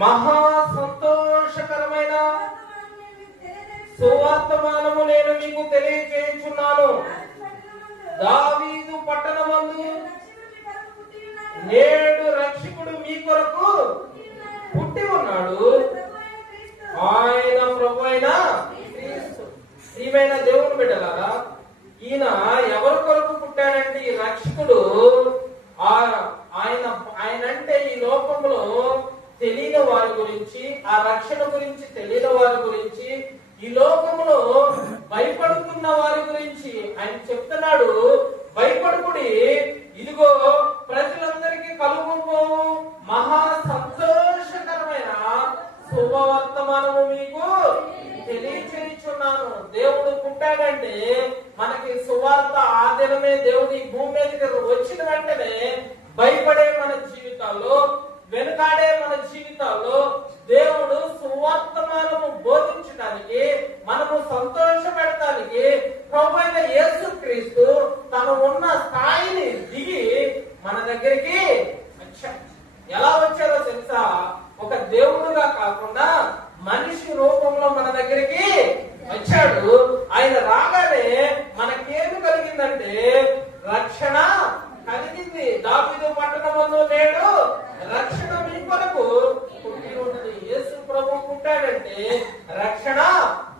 మహా సంతోషకరమైన సువర్తమానము నేను మీకు తెలియజేయుచున్నాను. దావీదు పట్టణమందు నేడు రక్షకుడు మీ కొరకు పుట్టి ఉన్నాడు. ఆయన ప్రభు అయిన క్రీస్తు. ప్రియమైన దేవుని బిడ్డలారా, ఈయన ఎవరి కొరకు పుట్టాడంటే ఈ రక్షకుడు ఆయన అంటే ఈ లోకంలో తెలియని వారి గురించి, ఆ రక్షణ గురించి తెలియని వారి గురించి, ఈ లోకంలో భయపడుతున్న వారి గురించి ఆయన చెప్తున్నాడు. భయపడుకుడి, ఇదిగో ప్రజలందరికీ కలుగుబోవు మహా సంతోషకరమైన శుభవర్తమానము మీకు తెలియచేయుచున్నాను. దేవుడు పుట్టాడంటే మనకి సువార్త ఆ దినమే దేవుడి భూమి మీదకి వచ్చిన వెంటనే భయపడే మన జీవితాల్లో, వెనుకాడే మన జీవితాల్లో దేవుడు సువర్తమానము బోధించడానికి, మనము సంతోష పెడతానికి ప్రభువైన యేసుక్రీస్తు తను ఉన్న స్థాయిని దిగి మన దగ్గరికి వచ్చాడు. ఎలా వచ్చారో తెలుసా? ఒక దేవుడుగా కాకుండా మనిషి రూపంలో మన దగ్గరికి వచ్చాడు. ఆయన రాగానే మనకేమి కలిగిందంటే రక్షణ కలిగింది. దావీదు పట్టణమందు నేడు రక్షణ మీ కొరకు పుట్టి ఉన్నది. యేసు ప్రభు పుట్టాడంటే రక్షణ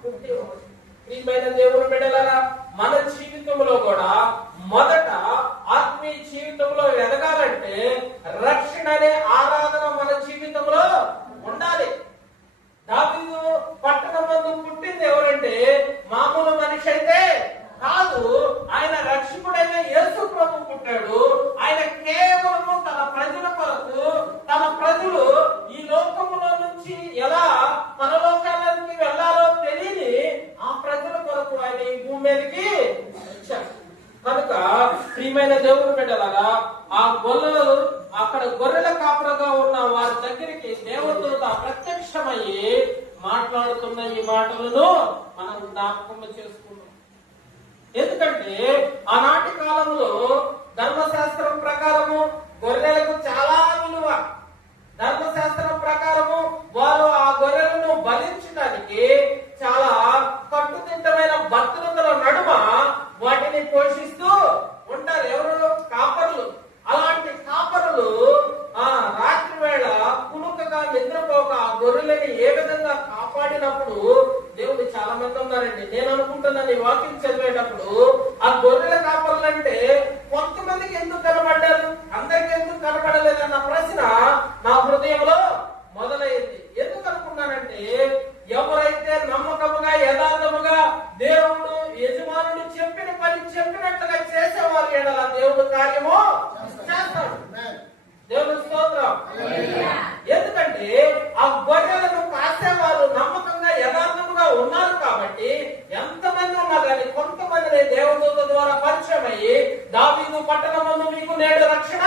పుట్టి ఉన్నది. ప్రియమైన దేవుని బిడ్డలారా, మన జీవితంలో కూడా మొదట ఆత్మీయ జీవితంలో ఎదగాలంటే రక్షణ అనే ఆరాధన మన జీవితంలో ఉండాలి. దావీదు పట్టణమందు పుట్టింది ఎవరంటే మామూలు మనిషి అయితే కాదు. ఆయన రక్షకుడైన యేసు ప్రభు పుట్టాడు. ఆయన కేవలము తన ప్రజల కొరకు, తన ప్రజలు ఈ లోకములో నుంచి ఎలా పరలోకానికి వెళ్ళాలో తెలియని ఆ ప్రజల కొరకు ఆయన ఈ భూమి మీదకి వచ్చాడు. కనుక ప్రియమైన దేవుని బిడ్డలారా, ఆ గొర్రెలు అక్కడ గొర్రెల కాపురగా ఉన్న వారి దగ్గరికి దేవదూత ప్రత్యక్షమయ్యి మాట్లాడుతున్న ఈ మాటలను మనం జ్ఞాపకం చేసుకున్నాం. ఎందుకంటే ఆనాటి కాలంలో ధర్మశాస్త్రం ప్రకారము గొర్రెలకు చాలా విలువ. ధర్మశాస్త్రం ప్రకారము వారు ఆ గొర్రెలను బలించడానికి చాలా కట్టుదిట్టమైన భద్రతల నడుమ వాటిని పోషిస్తూ ఉంటారు. ఎవరు? కాపరులు. అలాంటి కాపరులు రాత్రి వేళ కునుకగా నిద్రపోక ఆ గొర్రెలని ఏ విధంగా కాపాడినప్పుడు దేవుడు చాలా మంది ఉన్నారండి. నేను అనుకుంటున్నాను, ఈ వాక్యం చదివేటప్పుడు ఆ గొర్రెల కాపరులు అంటే కొంతమందికి ఎందుకు కనబడ్డారు, అందరికి ఎందుకు కనబడలేదన్న ప్రశ్న నా హృదయంలో మొదలైంది. ఎందుకు అనుకున్నానంటే ఎవరైతే నమ్మకముగా యథార్థముగా దేవుడు యజమానుడు చెప్పిన పని చెప్పినట్లుగా చేసేవారు ఎడల దేవుడు కార్యము చేస్తాడు. దేవుడు స్తోత్రం. ఎందుకంటే ఆ గొర్రెలను కాసేవారు నమ్మకంగా యథార్థముగా ఉన్నారు కాబట్టి ఎంతమంది ఉన్నా కానీ కొంతమందిని దేవదూత ద్వారా పరిచయం అయ్యి దావీదు పట్టణమందు మీకు నేడు రక్షణ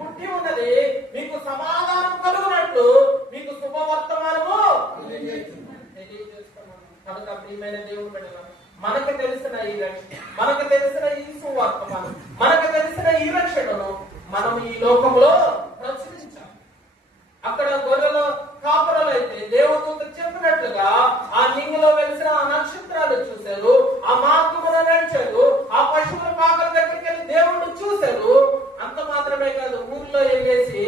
పుట్టి ఉన్నది, మీకు సమాధానం కలుగునట్లు మీకు శుభవర్తమానము తెలియజేస్తున్నాను. కనుక ప్రియమైన దేవుడు బిడ్డలారా, మనకు తెలిసిన ఈ రక్షణ, మనకు తెలిసిన ఈ సువర్తమానం, మనకు తెలిసిన ఈ రక్షణను మనం ఈ లోకంలో ప్రచురించాలి. అక్కడ గొర్రెలు కాపురలు అయితే దేవదూత చెప్పినట్లుగా ఆ నింగిలో వెలిసిన ఆ నక్షత్రాలు చూశారు, ఆ మార్గమున నడిచారు, ఆ పశువుల పాకల దగ్గరికి వెళ్ళి దేవుడు చూశారు. అంత మాత్రమే కాదు, ఊర్లో వెళ్ళేసి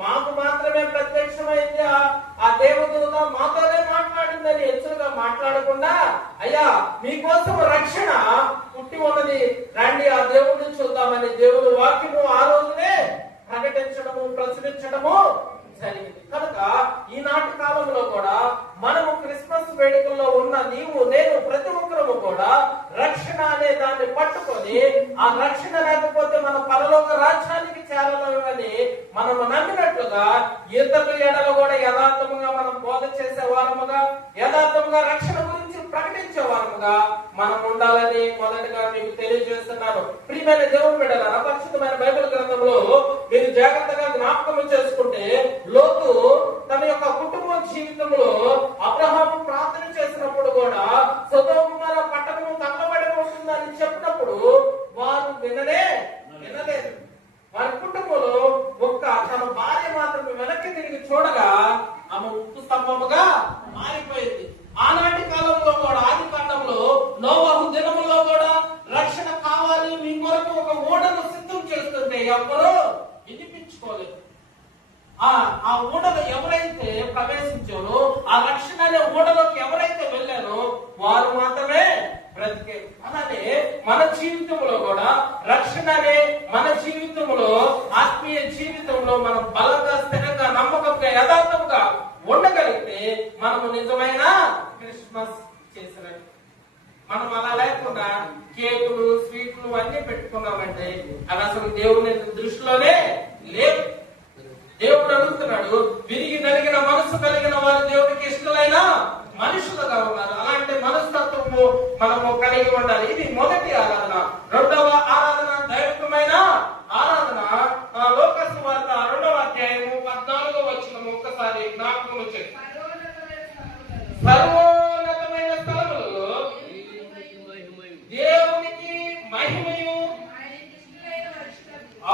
మాకు మాత్రమే ప్రత్యక్షమైంది ఆ దేవదూత మాతోనే మాట్లాడిందని హెచ్చరిగా మాట్లాడకుండా, అయ్యా మీకోసం రక్షణ పుట్టి ఉన్నది, రండి ఆ దేవుడిని చూద్దామని దేవుడు వాక్యము ఆ రోజునే ప్రకటించడము, ప్రచురించడము జరిగింది. కనుక ఈనాటి కాలంలో కూడా మనము క్రిస్మస్ వేడుకల్లో ఉన్న నీవు నేను ప్రతి ఒక్కరము కూడా రక్షణ అనే దాన్ని పట్టుకొని, ఆ రక్షణ లేకపోతే మనం పరలోక రాజ్యానికి చేరలేమని మనము నమ్మినట్లుగా ఇతరుల ఎడల కూడా యథార్థముగా మనం బోధ చేసే వారముగా, యథార్థముగా రక్షణ గురించి ప్రకటించే వారముగా మనం ఉండాలని మొదటిగా మీకు తెలియజేస్తున్నాను. ప్రియమైన దేవుని బిడ్డలారా, పరిశుద్ధమైన బైబిల్ గ్రంథంలో మీరు జాగ్రత్తగా జ్ఞాపకం చేసుకుంటే లోతు తన యొక్క కుటుంబ జీవితంలో అబ్రహాము ప్రార్థన చేసినప్పుడు కూడా సొదొమ గుమొర్రా పట్టణము తగలబడిపోతుందని చెప్పినప్పుడు వారు వినలేదు. వారి కుటుంబంలో ఒక్క తన భార్య మాత్రమే వెనక్కి తిరిగి చూడగా స్తంభముగా మారిపోయింది. ఆనాటి కాలంలో కూడా, ఆది కాండంలో నోవహు దినములో కూడా రక్షణ కావాలి, మీ కొరకు ఒక ఓడను సిద్ధం చేస్తుంటే ఎవరు వినిపించుకోలేదు. ఆ ఊడలో ఎవరైతే ప్రవేశించారో, ఆ రక్షణ అనే ఊడలోకి ఎవరైతే వెళ్ళారో వారు మాత్రమే బ్రతికే. అలానే మన జీవితంలో కూడా రక్షణ అనే మన జీవితంలో, ఆత్మీయ జీవితంలో మనం బలంగా, స్థిరంగా, నమ్మకంగా, యథార్థంగా ఉండగలిగితే మనము నిజమైన క్రిస్మస్ చేసినట్టు. మనం అలా లేకుండా కేకులు, స్వీట్లు అన్ని పెట్టుకున్నామంటే అవి అసలు దేవుని దృష్టిలోనే లేవు. దేవుడు అడుగుతున్నాడు, విరిగి నలిగిన మనసు కలిగిన వారు దేవుడికి ఇష్టమైన మనుషులుగా ఉన్నారు. అలాంటి మనస్తత్వము మనము కలిగి ఉండాలి. ఇది మొదటి ఆరాధన. రెండవ ఆరాధన దైవికమైన ఆరాధన. లోకాసు వార్త 2వ అధ్యాయము 14వ వచనము ఒక్కసారి జ్ఞాపకం వచ్చేది. సర్వోన్నతమైన స్థలములలో దేవునికి మహిమయు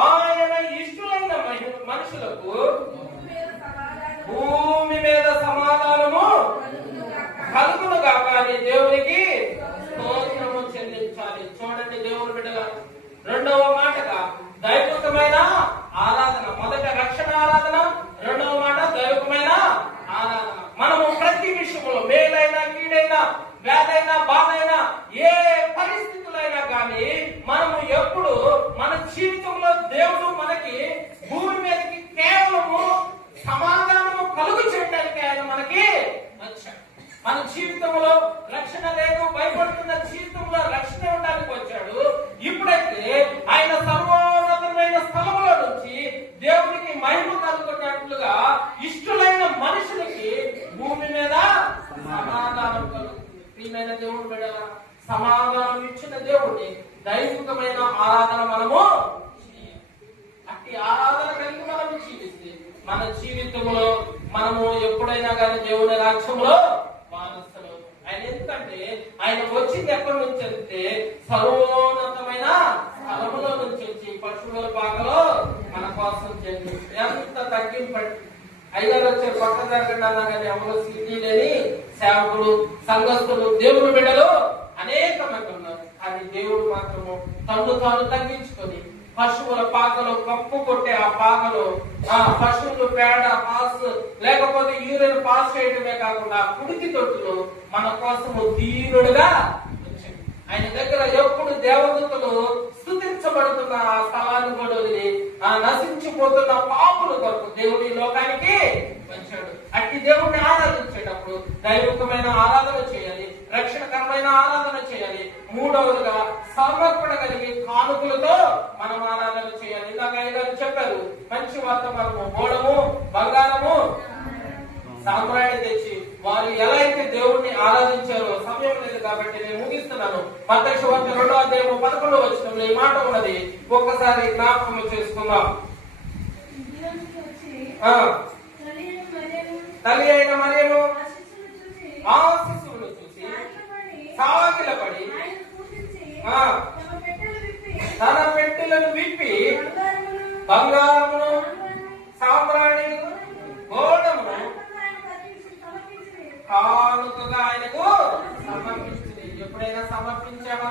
ఆయన ఇష్టమైన మనుషులకు భూమి మీద సమాధానము కలుగును గాక అని దేవునికి స్తోత్రము చెల్లించాలి. చూడండి దేవుని బిడ్డగా, రెండవ మాటగా దైవికమైన ఆరాధన. మొదట రక్షణ ఆరాధన, రెండవ మాట దైవికమైన ఆరాధన. మనము ప్రతి విషయంలో, మేలైనా కీడైనా, వ్యాధైనా బాధైనా, ఏ పరిస్థితులైనా కానీ మనము ఎప్పుడు మన జీవితంలో దేవుడు మనకి భూమి మీదకి కేవలము సమాధానము కలుగు చేయడానికి ఆయన మనకి వచ్చాడు. మన జీవితంలో రక్షణ లేదు, భయపడుతున్న జీవితంలో రక్షణ ఉండడానికి వచ్చాడు. ఇప్పుడైతే ఆయన సర్వోన్నతమైన స్థలంలో నుంచి దేవునికి మహిమ కలుగుతున్నట్లుగా ఇష్టమైన మనుషులకి భూమి మీద సమాధానం కలుగుతుంది. ప్రియమైన దేవుడు బిడ్డ, సమాధానం ఇచ్చిన దేవుడిని దైవికమైన ఆరాధన మనము అట్టి ఆరాధన కలిగి మనము జీవిస్తే మన జీవితంలో మనము ఎప్పుడైనా కానీ దేవుని రాజ్యంలో వారసులు. ఆయన ఎందుకంటే ఆయన వచ్చింది ఎక్కడి నుంచి అంటే సర్వోన్నతమైన స్థలములో నుంచి వచ్చి పశువుల పాకలో మన కోసం జన్మించి ఎంత తగ్గింపండి. అయ్యారు వచ్చారు, పక్క జరగండి అన్నా కానీ ఎవరు సిద్ధి లేని సేవకులు, సంఘస్థులు, దేవుని బిడ్డలు అనేక మంది ఉన్నారు. కానీ దేవుడు మాత్రము తాను తగ్గించుకొని పశువుల పాకలో కప్పు కొట్టే ఆ పాకలో పశువులు పేడ పాస్ లేకపోతే యూరిన్ పాస్ చేయడమే కాకుండా కుడికి తొట్టులో మన కోసము దీనుడుగా వచ్చాడు. ఆయన దగ్గర ఎప్పుడు దేవదూతలు స్తుతించబడుతున్న ఆ స్థలాన్ని కూడా వదిలి నశించిపోతున్న పాపుల కొరకు దేవుడి లోకానికి వచ్చాడు. అట్టి దేవుడిని ఆరాధించేటప్పుడు దైవికమైన ఆరాధన చేయాలి, రక్షణకరమైన ఆరాధన చేయాలి. మూడవదిగా సమర్పణ కలిగి కానుకలతో మనం ఆరాధన చేయాలి. ఇందాక అయ్యగారు చెప్పారు, మంచి వార్త మనము గోడము, బంగారము, సాంబ్రాణి తెచ్చి వారు ఎలా అయితే దేవుణ్ణి ఆరాధించారో. సమయం లేదు కాబట్టి నేను ముగిస్తున్నాను. మత్తయి సువార్త 2వ అధ్యాయము 11వ వచనంలో ఈ మాట ఉన్నది. ఒక్కసారి జ్ఞాపకం చేసుకుందాం. తల్లి అయిన మరియను ఆ శిశువును చూసి సాగిలపడి తన పెట్టెలను విప్పి బంగారమును, సాంబ్రాణి, గోడమును కానుకగా ఆయనకు సమర్పించింది. ఎప్పుడైనా సమర్పించామా?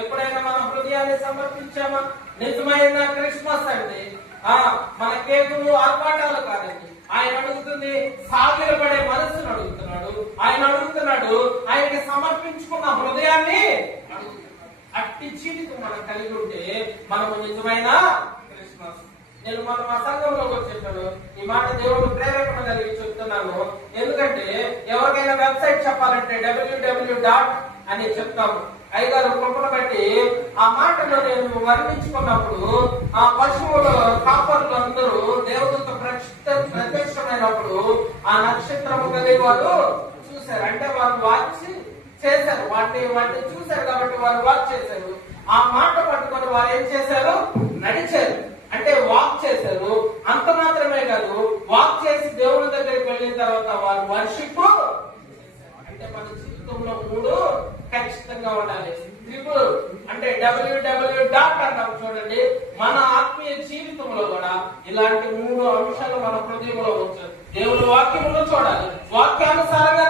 ఎప్పుడైనా మన హృదయాన్ని సమర్పించామా? నిజమైన క్రిస్మస్ అంటే మన కేకులు, ఆర్పాటాలు కాదండి. ఆయన అడుగుతుంది సాగిలపడే మనసును అడుగుతున్నాడు. ఆయన అడుగుతున్నాడు ఆయనకి సమర్పించుకున్న హృదయాన్ని అడుగుతున్నాడు. అట్టి జీవితం మనం కలిగి ఉంటే మనము నిజమైన క్రిస్మస్. నేను మన మా సంఘంలో చెప్పాను ఈ మాట, దేవుడు ప్రేరేపణ కలిగి చెప్తున్నాను. ఎందుకంటే ఎవరికైనా వెబ్సైట్ చెప్పాలంటే www. అని చెప్తాము. అయ్యగారు కృపను బట్టి ఆ మాటలో నేను వర్ణించుకున్నప్పుడు ఆ పశువుల కాపర్లు అందరూ దేవదూత ప్రత్యక్షమైనప్పుడు ఆ నక్షత్రము కలిగి వారు చూశారు. అంటే వారు వాచ్ చేశారు, వాటిని చూశారు కాబట్టి వారు వాచ్ చేశారు. ఆ మాట పట్టుకొని వారు ఏం చేశారు? నడిచారు, అంటే వాక్ చేశారు. అంత మాత్రమే కాదు, వాక్ చేసి దేవుని దగ్గరికి వెళ్ళిన తర్వాత వారు వర్షిప్. అంటే మన జీవితంలో 3 ఖచ్చితంగా ఉండాలి. ట్రిపుల్ అంటే www. అంటాం చూడండి. మన ఆత్మీయ జీవితంలో కూడా ఇలాంటి 3 అంశాలు మన హృదయంలో ఉంచారు. దేవుడు వాక్యములో చూడాలి, వాక్యానుసారంగా